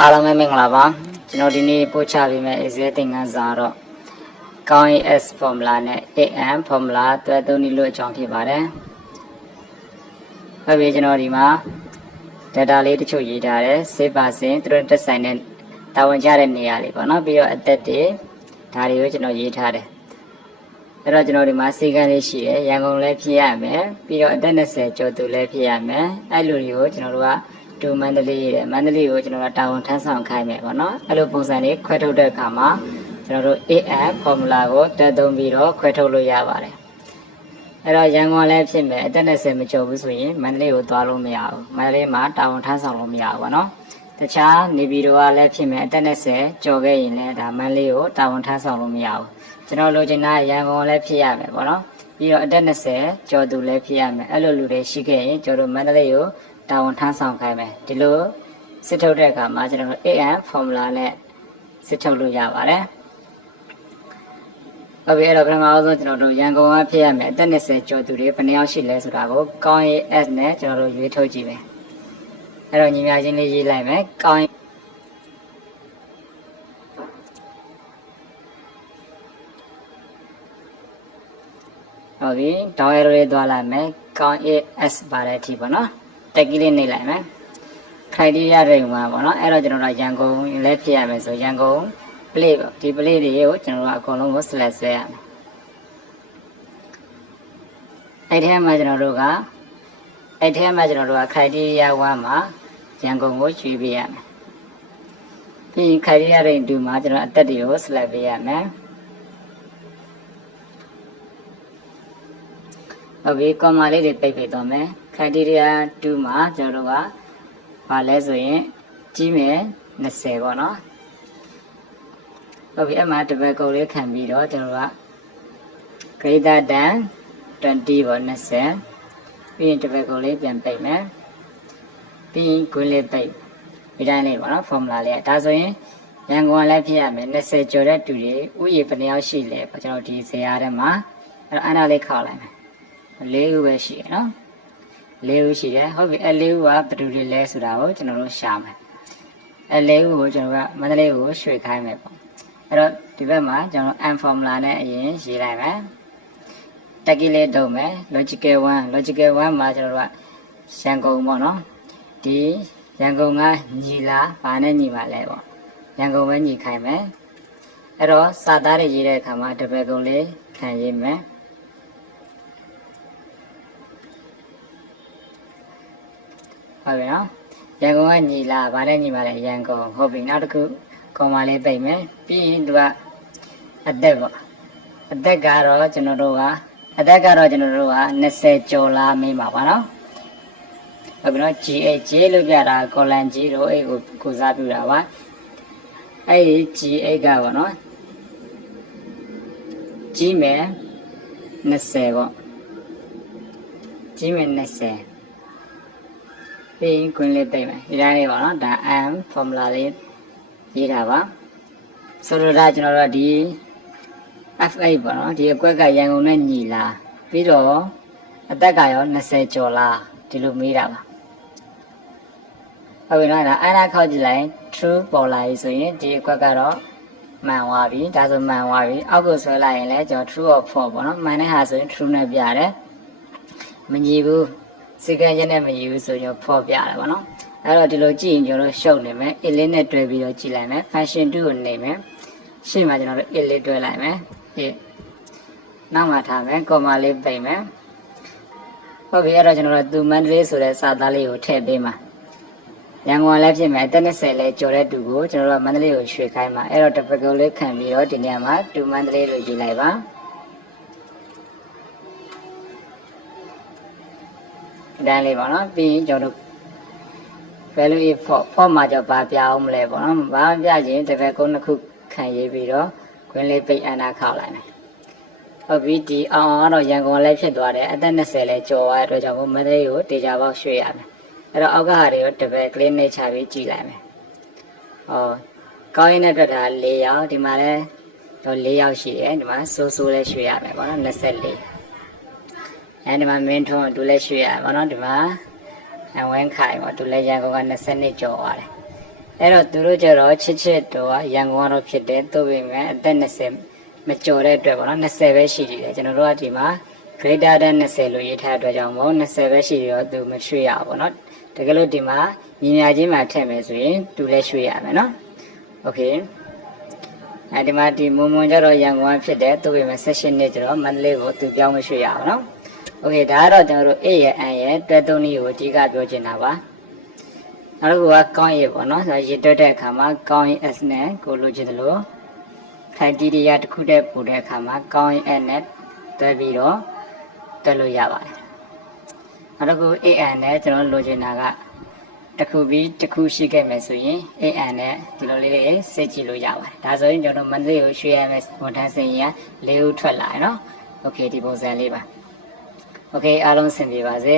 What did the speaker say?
အားလုံးပဲမင်္ဂလာပါကျွန်တော်ဒီနေ့ပို့ချပေးမယ့် Excel သင်ခန်းစာတော့ကောင်း S formula နဲ့ AM formula တွဲသုံးနည်းလို့အကြောင်းဖြစ်ပါတယ်ဟုတ်ပြီကျွန်တော်ဒီမှာ data လေးတချို့ရေးထားတယ်စေပါစင်သူတို့တက်ဆိုင်တဲ့တာဝန်ကျတဲ့နေရာလေးပေါ့နော်ပြီးတော့အသက်တွေဒါတွေကိုကျွန်တော်ရေးထားတယ်အဲ့တော့ကျွန်တော်ဒီမှာစေကန်းလေးရှိတယ်ရန်ကုန်လည်းဖြစ်ရမယ်ပြီးတော့အသက်20ကျော်သူလည်းဖြစ်ရမယ်အဲ့လိုတွေကိုကျွန်တော်တို့ကတူမန္တလေးရဲ့မန္တလေးကိုကျွန်တော်တို့တာဝန်ထမ်းဆောင်ခိုင်းမယ်ပေါ့နော်အဲ့လိုပုံစံလေးခွဲထုတ်တဲ့အခါမှာကျွန်တော်တို့ AM formula ကိုတက်သုံးပြီးတော့ခွဲထုတ်လို့ရပါတယ်အဲ့တော့ရန်ကုန်လည်းဖြစ်မယ်အသက်20မကျော်ဘူးဆိုရင်မန္တလေးကိုသွားလို့မရဘူးမန္တလေးမှာတာဝန်ထမ်းဆောင်လို့မရဘူးပေါ့နော်တခြားနေပြည်တော်ကလည်းဖြစ်မယ်အသက်20ကျော်ခဲ့ရင်လည်းဒါမန္တလေးကိုတာဝန်ထမ်းဆောင်လို့မရဘူးကျွန်တော်လိုချင်တာရန်ကုန်လည်းဖြစ်ရမယ်ပေါ့နော်ပြီးတော့အသက်20ကျော်သူလည်းဖြစ်ရမယ်အဲ့လိုလူတွေရှိခဲ့ရင်ကျွန်တော်တို့မန္တလေးကိုတာဝန်ထမ်းဆောင်ခိုင်းမယ်ဒီလိုစစ်ထုတ်တဲ့အခါမှာကျွန်တော်တို့ AM formula နဲ့စစ်ထုတ်လို့ရပါတယ်ဟုတ်ပြီအဲ့တော့ပထမအောင်ဆုံးကျွန်တော်တို့ရန်ကုန်ကဖြစ်ရမယ်အသက်20ကျော်သူတွေဘယ်နှယောက်ရှိလဲဆိုတာကိုကောင်းရေး S နဲ့ကျွန်တော်တို့ရွေးထုတ်ကြည့်မယ်အဲ့တော့ညီမချင်းလေးရေးလိုက်မယ်ကောင်းဟုတ်ပြီဒေါင်းရဲလေးသွားလိုက်မယ်ကောင်း S ပါတဲ့အထိပေါ့နော်တက်ကီးလေးနေလိုက်မယ် criteria တွေမှာပေါ့နော်အဲ့တော့ကျွန်တော်တို့ရန်ကုန်လည်းဖြစ်ရမယ်ဆိုရန်ကုန် play ပေါ့ဒီ play တွေကိုကျွန်တော်တို့အကုန်လုံးကို select ဆွဲရမယ်အဲ့ထဲမှာကျွန်တော်တို့က criteria 1မှာရန်ကုန်ကိုရွှေ့ပေးရမယ်ပြီးရင် criteria တွေ2မှာကျွန်တော်အသက်တွေကို select ပေးရမယ်ဟုတ်ပြီ comma လေးတွေပိတ်ပေးတော့မယ် criteria 2မှာကျွန်တော်တို့ကဘာလဲဆိုရင်ကြီးမယ်20ပေါ့နော်ဟုတ်ပြီအဲ့မှာတပတ်ကုန်လေးခံပြီးတော့ကျွန်တော်က greater than 20ပေါ့20ပြီးရင်တပတ်ကုန်လေးပြန်ပိတ်မယ်ပြီးရင် green လေးပိတ်ဒီတိုင်းလေးပေါ့နော် formula လေးဒါဆိုရင်ရန်ကုန်ကလည်းဖြစ်ရမယ်20ကျော်တဲ့တူတွေဥယျာဉ်ဘယ်နှယောက်ရှိလဲပေါ့ကျွန်တော်ဒီဇာတ်ထဲမှာအဲ့တော့အနာလေးခေါက်လိုက်မယ်4ခုပဲရှိရနော်4ခုရှိတယ်ဟုတ်ပြီအဲ့4ခုကဘယ်သူတွေလဲဆိုတာကိုကျွန်တော်တို့ရှာမယ်အဲ့4ခုကိုကျွန်တော်ကမန္တလေးကိုရွှေ့ခိုင်းမယ်ပေါ့အဲ့တော့ဒီဘက်မှာကျွန်တော် M formula နဲ့အရင်ရေးလိုက်မယ်တက်ကီလေးတုံးမယ် logical 1မှာကျွန်တော်တို့ကရန်ကုန်ပေါ့နော်ဒီရန်ကုန်ကညီလာဘာနဲ့ညီပါလဲပေါ့ရန်ကုန်ပဲညီခိုင်းမယ်အဲ့တော့စာသားတွေရေးတဲ့အခါမှာတပည့်ကုန်လေးခံရေးမယ်ဟုတ်ပြီနော်ရန်ကုန်ကညီလာဗာနဲ့ညီပါလဲရန်ကုန်ဟုတ်ပြီနောက်တစ်ခုကောင်မလေးပိတ်မယ်ပြီးရင်သူကအသက်ပေါ့အသက်ကတော့ကျွန်တော်တို့က20ကျော်လာမေးပါပါနော်ဟုတ်ပြီနော် GH လို့ပြတာကောလန် G တို့အဲ့ကိုစားပြတာပါအဲ့ဒီ GH ကပေါ့နော်ကြီးမယ်20ပေါ့ကြီးမယ်20ပြီးရင်ကွင်းလေးတိတ်မယ်ဒီတိုင်းလေးပေါ့နော်ဒါ M formula လေးရေးတာပါဆိုတော့ကျွန်တော်တို့ဒီ F8 ပေါ့နော်ဒီအကွက်ကရန်ကုန်နဲ့ညီလာပြီးတော့အသက်ကရော20ကျော်လားဒီလိုမေးတာပါဟုတ်ပြီနော်ဒါအနာခောက်ကြည့်လိုက် true ပေါ်လာပြီဆိုရင်ဒီအကွက်ကတော့မှန်သွားပြီဒါဆိုမှန်သွားပြီအောက်ကိုဆွဲလိုက်ရင်လည်းကျွန်တော် true or false ပေါ့နော်မှန်တဲ့ဟာဆိုရင် true နဲ့ပြတယ်မညီဘူးစေကန်းချက်နဲ့မညီဘူးဆိုရင် false ပြတယ်ပေါ့နော်အဲ့တော့ဒီလိုကြည့်ရင်ကျွန်တော်ရှုပ်နေမယ် a လေးနဲ့တွဲပြီးတော့ကြည့်လိုက်မယ် function 2ကိုနေမယ်ရှေ့မှာကျွန်တော်တို့ a လေးတွဲလိုက်မယ်နောက်မှာထားမယ် comma လေးပိတ်မယ်ဟုတ်ပြီအဲ့တော့ကျွန်တော်တို့သူမန္တလေးဆိုတဲ့စာသားလေးကိုထည့်ပေးမှာရန်ကုန်လည်းဖြစ်မယ်အသက်20လဲကျော်တဲ့တူကိုကျွန်တော်တို့မန္တလေးကိုရွှေ့ခိုင်းမှာအဲ့တော့တပကုလေးခံပြီးတော့ဒီနေရာမှာတူမန္တလေးလို့ရေးလိုက်ပါဒါလေးပေါ့နော်ပြီးရင်ကျွန်တော်တို့ value for မှာကြောဘာပြအောင်မလဲပေါ့နော်ဘာပြခြင်းတပကုနှစ်ခုခံရေးပြီးတော့ green လေးပိတ်အနာခောက်လိုက်မယ်ဟုတ်ပြီဒီအောင်ကတော့ရန်ကုန်လည်းဖြစ်သွားတယ်အသက်20လဲကျော်သွားတဲ့အတွက်ကြောင့်မန္တလေးကိုတေချာပေါက်ရွှေ့ရမယ်အဲ့တော့အောက်ကဟာတွေကိုတပည့်ကလေးနဲ့ချပြီးကြည့်လိုက်မယ်ဟောကောင်းရင်နဲ့တွေ့တာ4ယောက်ဒီမှာလည်းတော့4ယောက်ရှိတယ်ဒီမှာစိုးလည်းရွှေ့ရမယ်ပေါ့နော်24အဲဒီမှာမင်းထုံးသူလည်းရွှေ့ရပါတော့ဒီမှာအဝင်းခိုင်ပေါ့သူလည်းရန်ကုန်က20နှစ်ကျော်သွားတယ် အဲ့တော့သူတို့ကျတော့ချစ်တော့ရန်ကုန်ကတော့ဖြစ်တယ်သို့ပေမဲ့အသက်20မကျော်တဲ့အတွက်ပေါ့နော်20ပဲရှိသေးတယ်ကျွန်တော်တို့ကဒီမှာ greater than 20လို့ရေးထားတဲ့အတွက်ကြောင့်မို့20ပဲရှိရောသူမရွှေ့ရဘူးပေါ့နော်တကယ်လို့ဒီမှာညီမချင်းမှာထည့်မယ်ဆိုရင်သူလည်းရွှေ့ရမယ်နော်โอเคအဲဒီမှာဒီမွန်ကျတော့ရန်ကုန်ကဖြစ်တယ်သို့ပေမဲ့16နှစ်ကျတော့မန္တလေးကိုသူပြောင်းမရွှေ့ရအောင်နော်โอเคဒါကတော့ကျွန်တော်တို့ A ရဲ့ N ရဲ့တွဲသုံးနည်းကိုအဓိကပြောချင်တာပါနောက်တစ်ခုကကောင်းရေးပေါ့နော်ဆိုရေတွက်တဲ့အခါမှာကောင်းရေး S နဲ့ကိုလိုချင်တယ်လို့ criteria တစ်ခုတည်းပို့တဲ့အခါမှာကောင်းရေး S နဲ့တွဲပြီးတော့တွက်လို့ရပါတယ်နောက်တစ်ခု AN နဲ့ကျွန်တော်လိုချင်တာကတစ်ခုပြီးတစ်ခုရှိခဲ့မယ်ဆိုရင် AN နဲ့ဒီလိုလေးလေးစိတ်ကြည့်လို့ရပါတယ်ဒါဆိုရင်ကျွန်တော်မန္တလေးကိုရွှေ့ရမယ်ဝန်ထမ်းစင်ရ၄ဦးထွက်လာရနော်โอเคဒီပုံစံလေးပါโอเคအားလုံးဆင်ပြေပါစေ